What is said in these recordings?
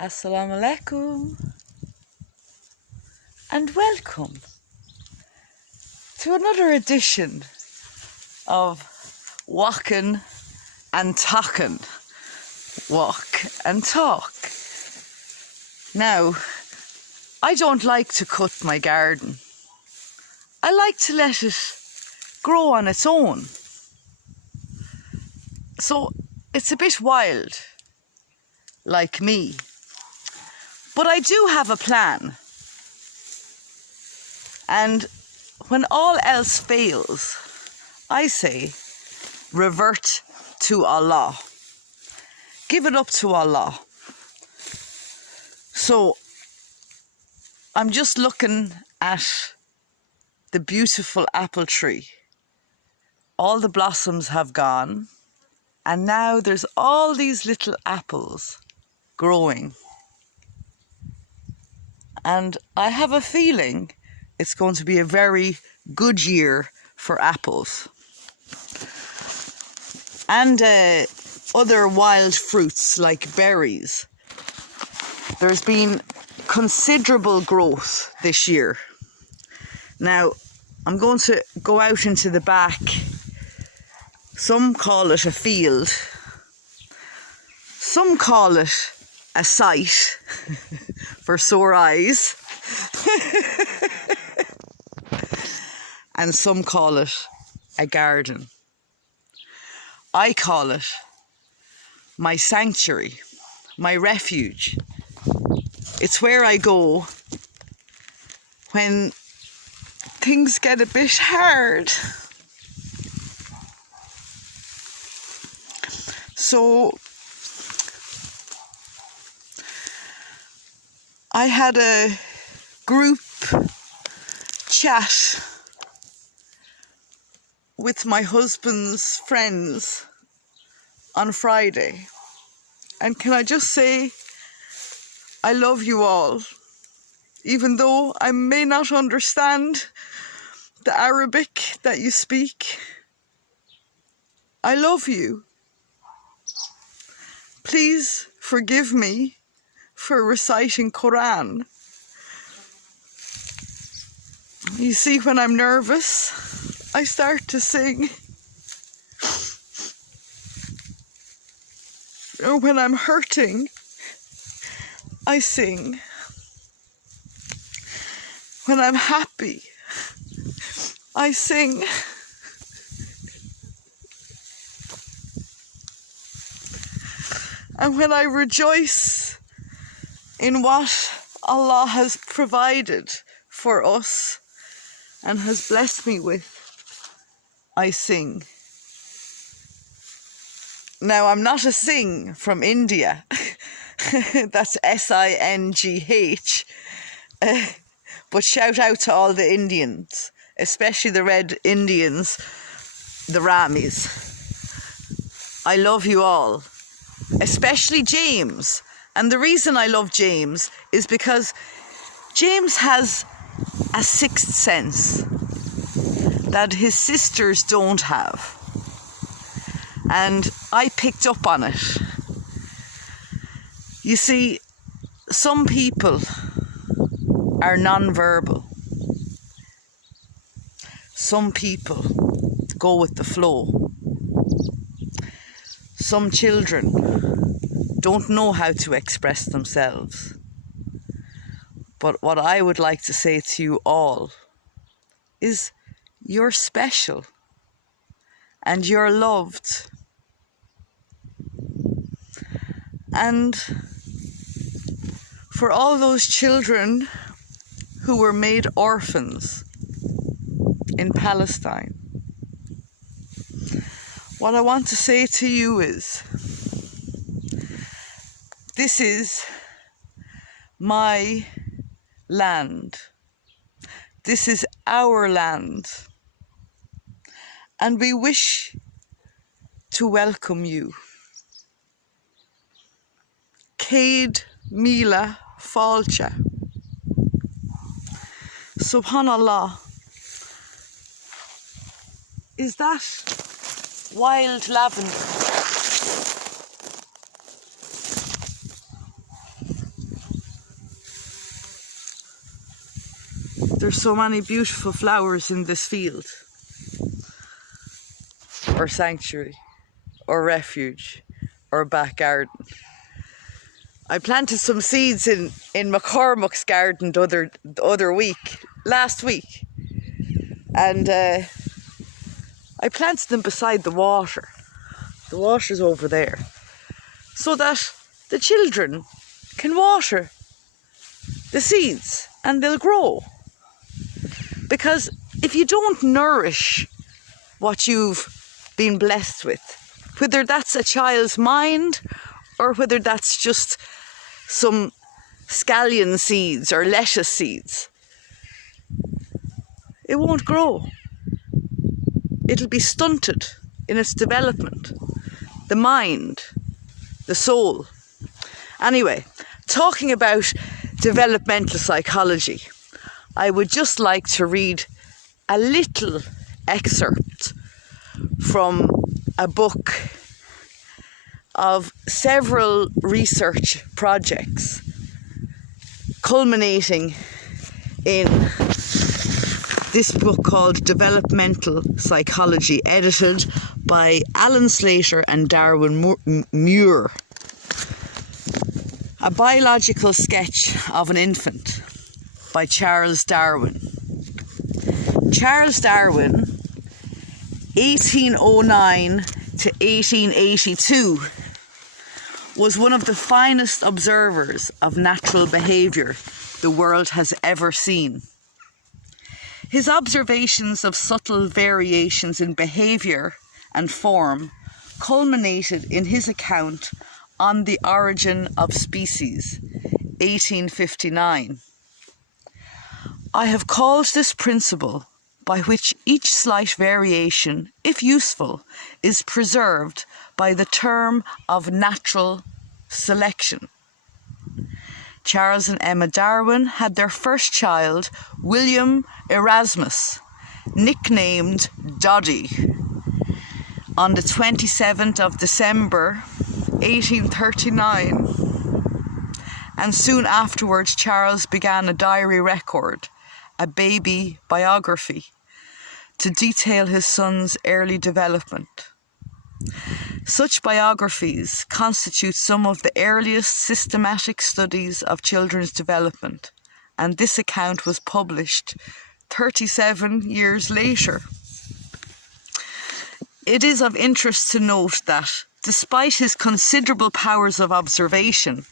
Assalamu alaikum and welcome to another edition of Walkin' and Talkin'. Walk and talk. Now, I don't like to cut my garden. I like to let it grow on its own. So it's a bit wild, like me. But I do have a plan. And when all else fails, I say, revert to Allah. Give it up to Allah. So I'm just looking at the beautiful apple tree. All the blossoms have gone, and now there's all these little apples growing. And I have a feeling it's going to be a very good year for apples. And other wild fruits like berries. There's been considerable growth this year. Now, I'm going to go out into the back. Some call it a field. Some call it a site for sore eyes. And some call it a garden. I call it my sanctuary, my refuge. It's where I go when things get a bit hard. So I had a group chat with my husband's friends on Friday. And can I just say, I love you all. Even though I may not understand the Arabic that you speak, I love you. Please forgive me for reciting Quran. You see, when I'm nervous, I start to sing. Or when I'm hurting, I sing. When I'm happy, I sing. And when I rejoice in what Allah has provided for us and has blessed me with, I sing. Now, I'm not a sing from India. That's S-I-N-G-H. But shout out to all the Indians, especially the Red Indians, the Ramis. I love you all, especially James. And the reason I love James is because James has a sixth sense that his sisters don't have. And I picked up on it. You see, some people are non-verbal. Some people go with the flow. Some children don't know how to express themselves. But what I would like to say to you all is you're special and you're loved. And for all those children who were made orphans in Palestine, what I want to say to you is, this is my land. This is our land. And we wish to welcome you. Céad Míle Fáilte. Subhanallah. Is that wild lavender? There's so many beautiful flowers in this field, or sanctuary, or refuge, or back garden. I planted some seeds in McCormick's garden last week, and I planted them beside the water. The water's over there, so that the children can water the seeds and they'll grow. Because if you don't nourish what you've been blessed with, whether that's a child's mind or whether that's just some scallion seeds or lettuce seeds, it won't grow. It'll be stunted in its development. The mind, the soul. Anyway, talking about developmental psychology, I would just like to read a little excerpt from a book of several research projects culminating in this book called Developmental Psychology, edited by Alan Slater and Darwin Muir. A biological sketch of an infant by Charles Darwin. Charles Darwin, 1809 to 1882, was one of the finest observers of natural behaviour the world has ever seen. His observations of subtle variations in behaviour and form culminated in his account on the origin of species, 1859. I have called this principle, by which each slight variation, if useful, is preserved, by the term of natural selection. Charles and Emma Darwin had their first child, William Erasmus, nicknamed Doddy, on the 27th of December 1839, and soon afterwards Charles began a diary record, a baby biography, to detail his son's early development. Such biographies constitute some of the earliest systematic studies of children's development, and this account was published 37 years later. It is of interest to note that, despite his considerable powers of observation,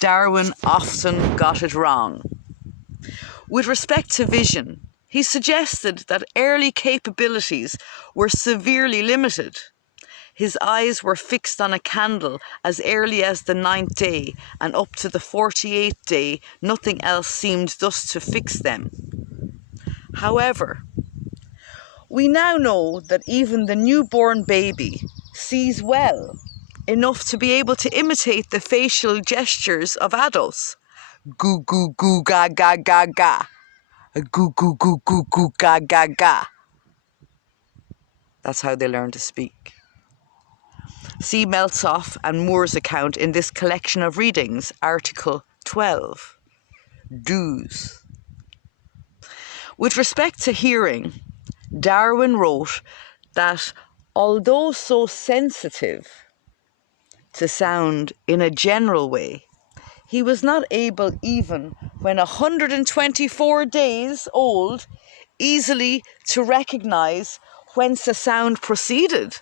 Darwin often got it wrong. With respect to vision, he suggested that early capabilities were severely limited. His eyes were fixed on a candle as early as the 9th day, and up to the 48th day, nothing else seemed thus to fix them. However, we now know that even the newborn baby sees well enough to be able to imitate the facial gestures of adults. Goo goo goo ga ga ga ga. Goo goo goo goo goo ga ga ga. That's how they learn to speak. See Meltzoff and Moore's account in this collection of readings, Article 12. Do's. With respect to hearing, Darwin wrote that although so sensitive to sound in a general way, he was not able, even when 124 days old, easily to recognise whence a sound proceeded,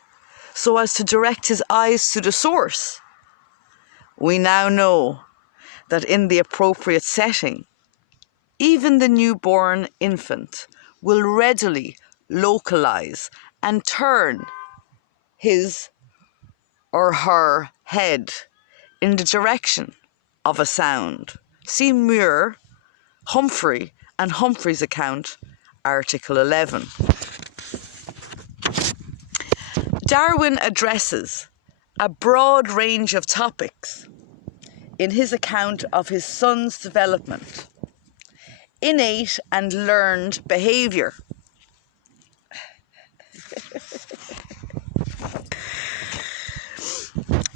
so as to direct his eyes to the source. We now know that in the appropriate setting, even the newborn infant will readily localise and turn his or her head in the direction of a sound. See Muir, Humphrey and Humphrey's account, Article 11. Darwin addresses a broad range of topics in his account of his son's development. Innate and learned behaviour.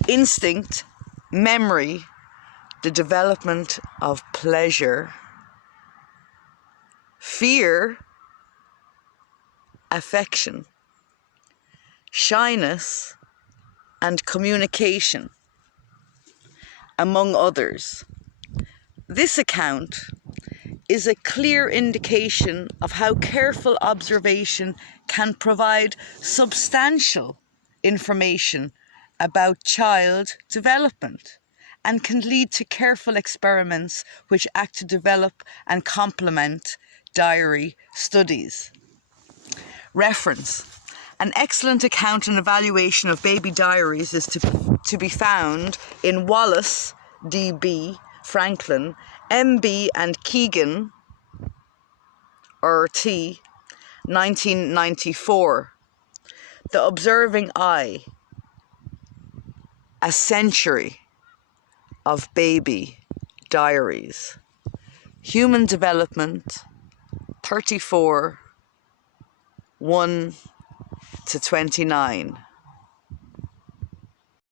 Instinct, memory, the development of pleasure, fear, affection, shyness, and communication, among others. This account is a clear indication of how careful observation can provide substantial information about child development and can lead to careful experiments which act to develop and complement diary studies. Reference. An excellent account and evaluation of baby diaries is to be found in Wallace, D.B., Franklin, M.B. and Keegan, R.T., 1994. The Observing Eye, A Century of Baby Diaries. Human Development, 34, 1 to 29.